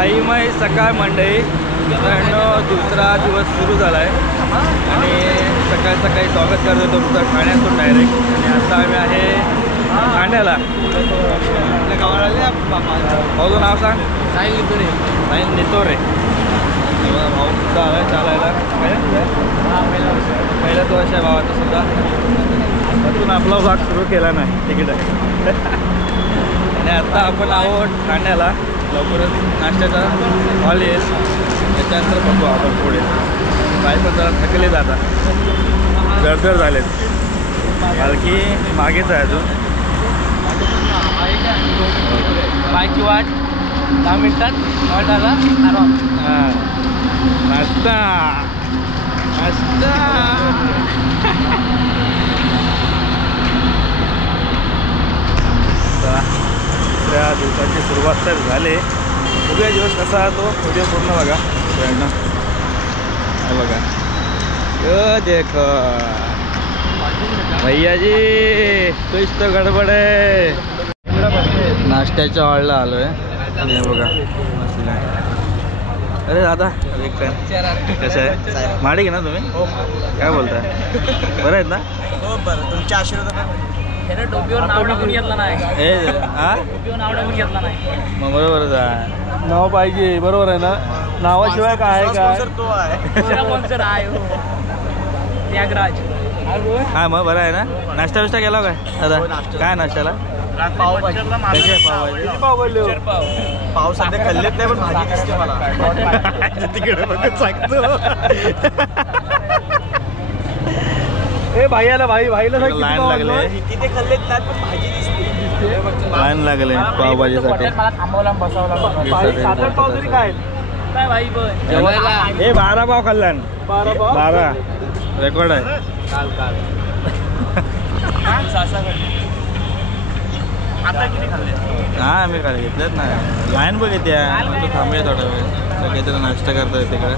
शाहीमय सकाळ मंडई मित्रांनो, दुसरा दिवस सुरू झाला आहे आणि सकाळी सकाळी स्वागत करतो तुमचं ठाण्यातून डायरेक्ट. आणि आता आम्ही आहे ठाण्याला. आपल्या गावाला भाऊचं नाव सांग. साहिल नितोरे. साहिल नितोरे भाऊ सुद्धा आला चालायला. पहिलाच वर्ष आहे भावाचा सुद्धा. त्यातून आपला भाग सुरू केला नाही तिकीट आहे. आणि आता आपण आहोत ठाण्याला. लवकरच नाश्त्याचा हॉल येईल, त्याच्यानंतर बघू आपण पुढे. पाय पण जरा थकले जातात, दरदर झालेत. पालखी मागेच आहे अजून. बायची वाट 10 मिनिटात वाटाला आराम. हां नाश्ता नाश्ता. दुसऱ्या दिवसाची सुरुवात तर झाली. उद्या दिवस कसा तो व्हिडिओ पूर्ण बघा फ्रेंड. हे बघा, देखो भैया जी कुछ तो गडबड आहे. नाश्त्याच्या हॉलला आलो आहे. हे बघा मस्त. अरे दादा एक काय कसं आहे? माडी घे ना तुम्ही. काय बोलताय? बरं आहेत ना? हो बरं. तुमच्या आशीर्वाद टोपीवर नाव टाकून घेतलं नाही. टोपीवर नाव टाकून घेतलं नाही. मग बरोबरच आहे. नाव पाहिजे, बरोबर आहे ना? नावाशिवाय काय आहे? काय तो आहे स्पॉन्सर आहे त्यागराज. काय मग बरं आहे ना? नाश्ता बिष्टा केला काय दादा? काय नाश्त्याला? पाव सध्या खाल्लेत नाही, पण भाजी दिसते मला तिकडे बघून सांगतो. ए भाईला भाईला लाईन लागले. तिथे खाल्लेत नाही, पण भाजी दिसते. लाईन लागले पावभाजीसाठी. काय भाई हे 12 पाव खाल्ला. 12 रेकॉर्ड आहे. आता किती खाल्ले? हा आम्ही काय घेतलेत ना. लाईन बघितली थांबूया थोडा वेळ. काहीतरी नाश्ता करतोय तिकडे.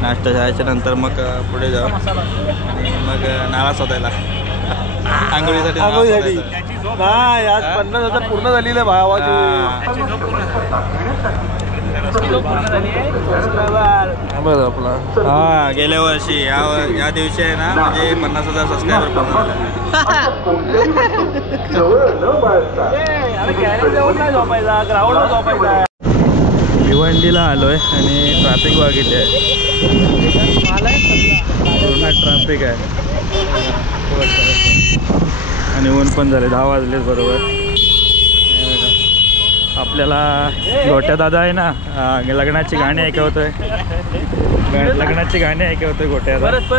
नाश्ता जायच्या नंतर मग पुढे जाऊ आणि मग नाला शोधायला आंघोळीसाठी. नाही आज 50,000 पूर्ण झालेलं भावाची. बरं आपला हा गेल्या वर्षी या दिवशी आहे ना, म्हणजे 50,000 सबस्क्रायबर पूर्ण झाले. भिवंडीला आलोय आणि ट्रॅफिक बघितली आहे. पूर्ण ट्रॅफिक आहे आणि ऊन पण झाले. 10 वाजलेच बरोबर. आपल्याला गोट्या दादा आहे ना, लग्नाची गाणी ऐकवतोय. लग्नाची गाणी ऐकवतोय गोट्या. परत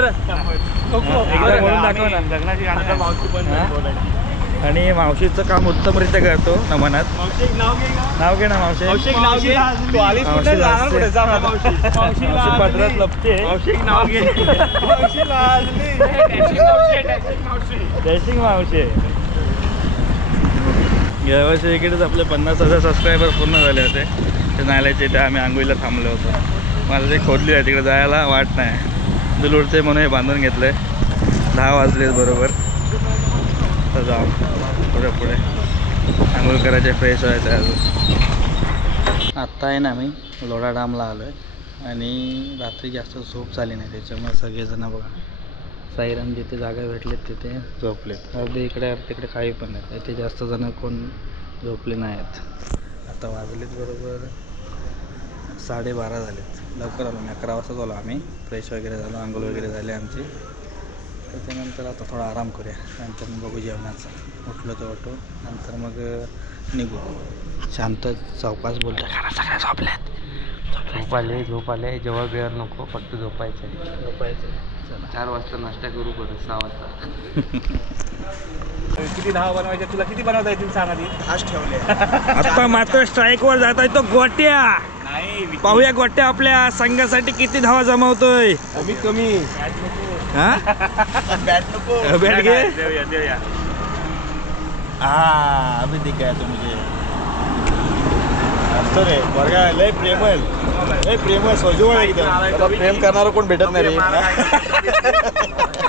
एकदा बोलून दाखव ना लग्नाची गाणी. आणि मावशीचं काम उत्तमरित्या करतो नमनात. नाव घे ना मावशी. मावशी पदरात लपते. जयसिंग मावशी. यावर्षी इकडेच आपले 50,000 सबस्क्रायबर पूर्ण झाले होते. ते नाल्याचे इथे आम्ही आंघोळीला थांबलो होतो. मला ते खोदली आहे, तिकडे जायला वाट नाही. दूर उडते म्हणून हे बांधून घेतलं. 10 वाजलेत बरोबर. तर जाऊ पुढे आंघोळ करायचे, फ्रेश व्हायचं आहे अजून. आत्ता आहे ना मी लोढा डॅमला आलो आहे आणि रात्री जास्त झोप झाली नाही, त्याच्यामुळे सगळेजण बघा साईराम जिथे जागा भेटलेत तिथे झोपलेत. अर्धे इकडे अर्धे तिकडे काही पण नाही. इथे जास्त जण कोण झोपले नाही आहेत. आता वाजलेत बरोबर 12:30 झालेत. लवकर आलो मी. 11 वाजताच आलो आम्ही. फ्रेश वगैरे झालो, आंघोळ वगैरे झाली आमची. त्याच्यानंतर आता थोडा आराम करूया. नंतर मग बघू जेवणाचा. उठलो तर उठू, नंतर मग निघू. शांत सावकाश बोलतो. कारण सगळ्या झोपल्यात. झोप आले. जेव्हा वेळ नको, फक्त झोपायचं. 4 वाजता नाश्ता करू, परत 6 वाजता. किती 10 बनवायचे? तुला किती बनवता येतील सांग आधी. 10 ठेवले. आता मात्र स्ट्राईकवर जात आहे तो गोट्या. पाहूया गोट्या आपल्या संघासाठी किती धावा जमावतोय. कमीत कमी. हा बॅट नको. बॅट घे. देऊया. हाँ अभी दिखाया तो मुझे. असतो रे वर्गा. लय प्रेमळ सोजवळ एकदम. प्रेम करणारा कोण भेटत नाही रे.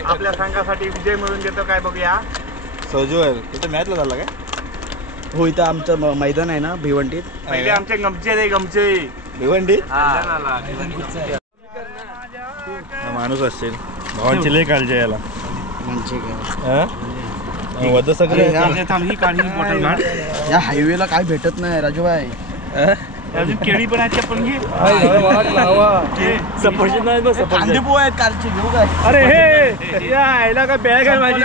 आपल्या संघासाठी विजय मिळून देतो काय बघूया. सोजवळ तिथे मॅचला झाला काय? हो, इथं आमचं मैदान आहे ना भिवंडीत. पहिले आमचे गमचे रे गमचे. भिवंडी माणूस असतील भावांची लय काळजी याला वद सगळे या हायवेला काय भेटत नाही राजूभाई. अजून केळी पण आहेत पण घे. सफरचंद नाही बस कांदे पोहे आहेत कालचे घेऊ काय. अरे हे या आईला काय बॅग आहे माझी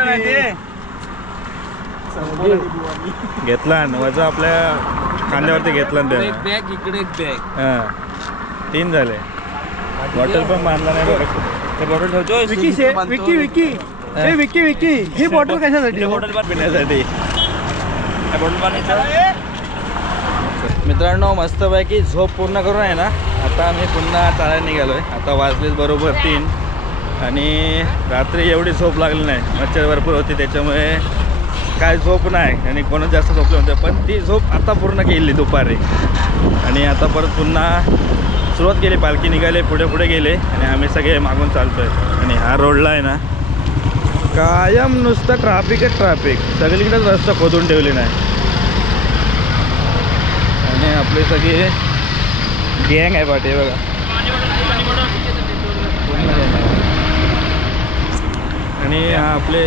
घेतला वजा आपल्या खांद्यावरती घेतला एक बॅग इकडे एक बॅग. हा 3 झाले. बॉटल पण मारला नाही बघा. बॉटल ठेवतो विकी विकी हे विकी विकी ही बॉटल कशासाठी. बॉटल पिण्यासाठी. बॉटल पाण्याचं. मित्रांनो मस्तपैकी झोप पूर्ण करून आहे ना आता आम्ही पुन्हा चालायला निघालोय. आता वाजलेच बरोबर 3 आणि रात्री एवढी झोप लागली नाही. मच्छर भरपूर होती त्याच्यामुळे काय झोप नाही आणि कोणच जास्त झोपले होते. पण ती झोप आता पूर्ण केली दुपारी आणि आता परत पुन्हा सुरुवात केली. पालखी निघाले पुढे पुढे गेले आणि आम्ही सगळे मागून चालतोय. आणि हा रोडला आहे ना कायम नुसतं ट्रॅफिकच ट्रॅफिक. सगळीकडेच रस्ता खोदून ठेवले नाही आणि आपले सगळे गँग आहे पाठी बघा. आणि हा आपले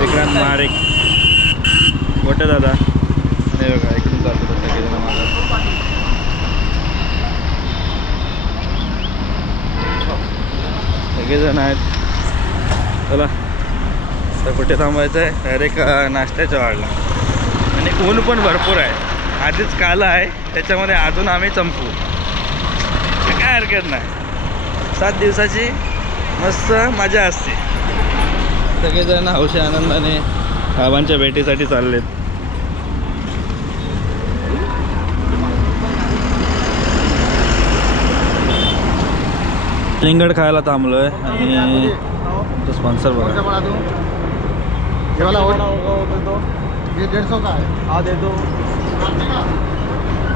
विक्रांत महाडिक मोठे दादा नाही बघा इकडून जातो सगळेजण माझा. सगळेजण आहेत. चला तर कुठे थांबायचं आहे. डायरेक्ट नाश्त्याच्या वाढला आणि ऊन पण भरपूर आहे. आधीच काला आहे त्याच्यामध्ये अजून आम्ही चंपू काय हरकत नाही. 7 दिवसाची मस्त मजा असते. सगळेजण हौशी आनंदाने बाबांच्या भेटीसाठी चाललेत. लिंगड खायला थांबलोय आणि स्पॉन्सर बघा. ये 150 का है. हाँ दे दो.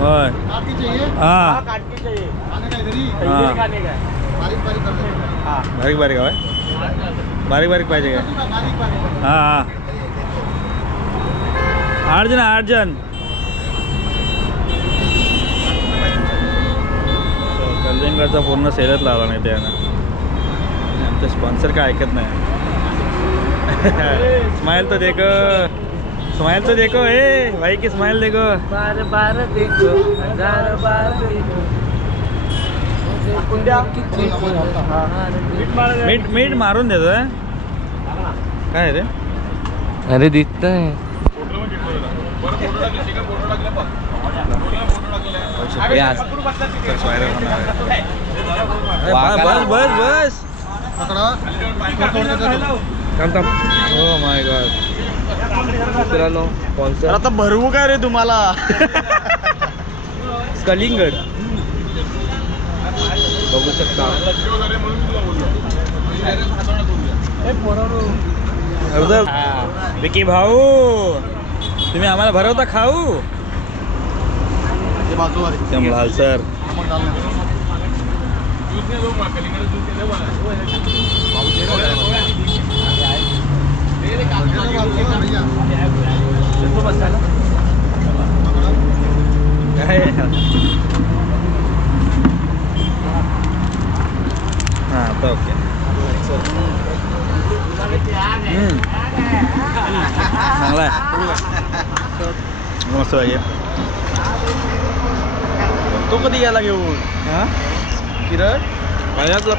होय हां खाने का इधर ही. हां खाने का बारीक बारीक कर दो. हाँ बारीक बारीक हवंय. बारीक बारीक पाहिजे काय. बारीक बारीक. हां 8 जण 8 जण. कलिंगडचा पूर्ण सेलच लावला नाही त्यानं. आमचे स्पॉन्सर काय ऐकत नाही. स्माइल तो देखो स्माइल तो देखो ए भाई की स्माइल देखो. बार बार देखो हजार बार देखो. मीठ मीठ मारून देतोय काय रे. अरे दिसतंय. बस बस बस पकड़ा. थांब थांब. Oh my God. मित्रांनो स्पॉन्सर आता भरवू काय रे तुम्हाला. कलिंगड बघू शकता. विकी भाऊ तुम्ही आम्हाला भरवता खाऊ. लाल सर हां आता ओके. चांगला आहे मस्त पाहिजे. तो कधी गेला घेऊन. हां किरण पहिल्यातला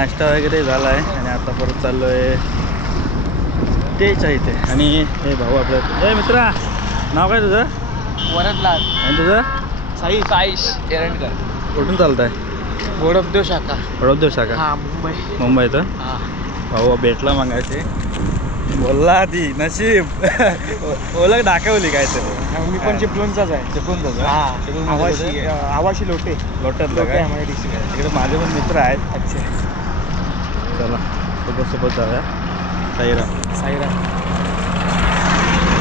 नाश्ता वगैरे झाला आहे आणि आता परत चाललो आहे स्टेच्या इथे. आणि हे भाऊ आपलं, ए मित्रा नाव काय तुझं? वरदलाल. आणि तुझं? साईश एरंडकर. कुठून चालत आहे? गोडपदेव शाखा. वडोदेव शाखा. हा मुंबई. मुंबईचं. हा भाऊ भेटला मागायचे, बोलला ती नशीब ओळख दाखवली काय तरी. मी पण चिपळूणचाच आहे. चिपळूण आवाशी लोटे. लोट्यातलं काय? तिकडे माझे पण मित्र आहेत. अच्छा. चला सोबत जाऊया. साईराम.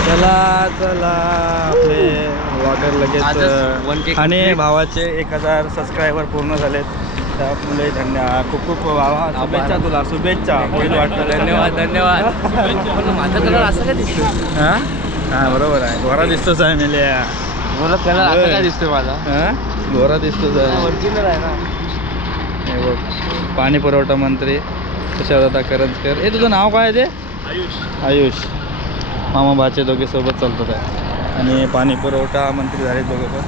चला आपले व्लॉगर लगेच. आणि भावाचे 1000 सबस्क्रायबर पूर्ण झालेत, त्यामुळे धन्यवाद. खूप शुभेच्छा तुला. शुभेच्छा. होईल वाटतं. धन्यवाद. माझा कलर असं काय दिसतो? हां बरोबर आहे. गोरा दिसतोच आहे मेल्या. बोलत कलर असं काय दिसतोय माझा? गोरा दिसतोच आहे. ओरिजिनल आहे ना. हे बघ, पाणी पुरवठा मंत्री तुषारदादा करंजकर. हे तुझं नाव काय आहे ते? आयुष. मामा भाचे दोघे सोबत चालतात आहे. आणि पाणी पुरवठा मंत्री झाले दोघं पण.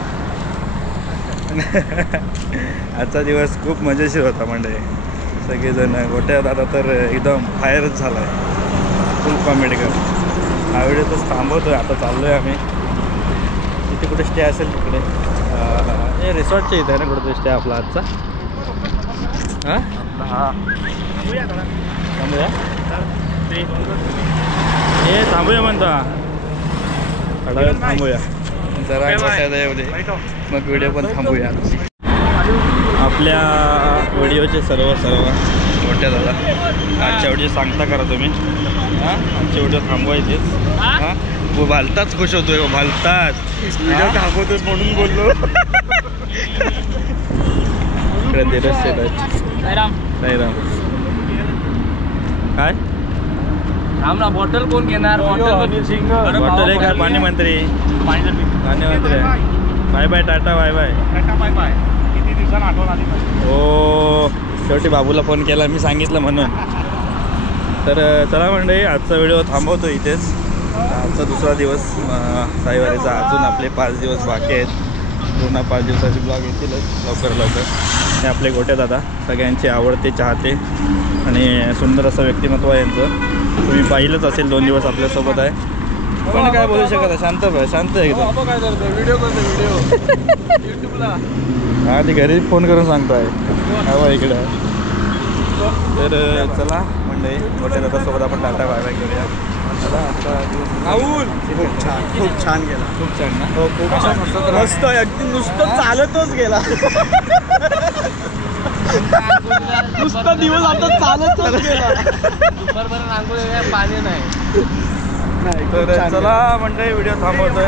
आजचा दिवस खूप मजेशीर होता मंडळी. सगळेजण गोट्यात आता तर एकदम फायरच झाला आहे. फुल कॉमेडी कर. हा व्हिडिओ तसं थांबवतो आहे. आता चाललो आहे आम्ही. इथे कुठे स्टे असेल तिकडे. हे रिसॉर्टच्या इथे आहे ना कुठे स्टे आपला आजचा? हां थांबूया. हे थांबूया म्हणता. थोडा वेळ थांबूया जरा गोट्यात येऊ दे, मग व्हिडिओ पण थांबूया. आपल्या व्हिडिओचे सर्व गोट्यात आला. आजच्या व्हिडिओ सांगता करा तुम्ही. हां आजचे व्हिडिओ थांबवायचेच. हां वो भालताच खुश होतोय. वो भालताच व्हिडिओ थांबवतोच म्हणून बोललो. साईराम. काय राम ना. बॉटल कोण घेणार? बॉटल आहे काय? पाणी मंत्री. पाणी मंत्री आहे. Bye bye tata. Bye bye. किती दिवसांनी आठवण आली. हो शेवटी बाबूला फोन केला मी सांगितलं म्हणून. तर चला मंडळी आजचा व्हिडिओ थांबवतो इथेच. आजचा दुसरा दिवस साईवारीचा. अजून आपले 5 दिवस बाकी आहेत. पूर्ण 5 दिवसाचे ब्लॉग येतीलच लवकर. हे आपले गोटे दादा, सगळ्यांचे आवडते चाहते आणि सुंदर असं व्यक्तिमत्व आहे यांचं. तुम्ही पाहिलंच असेल 2 दिवस आपल्यासोबत आहे. पण काय बोलू शकत आहे. शांत आहे एकदम. काय करतो? व्हिडिओ करतो. युट्यूबला. हां ते घरी फोन करून सांगतो आहे. हवा इकडे आहे. तर चला मंडळी गोटे दादासोबत आपण टाटा बाय बाय करूया. खूप छान गेला. खूप छान ना? हो खूप छान. मस्त अगदी नुसतं चालतच गेला. नुसता दिवस आता चालतच गेला. दुपारपर्यंत आंघोळ पाणी नाही. तर चला मंडळी व्हिडिओ थांबवतोय.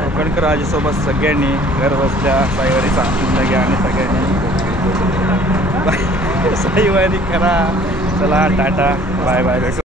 कोकणकर आजीसोबत सगळ्यांनी घर बसल्या साईवारीचा आनंद घ्या आणि सगळ्यांनी साईवारी करा. चला टाटा बाय बाय.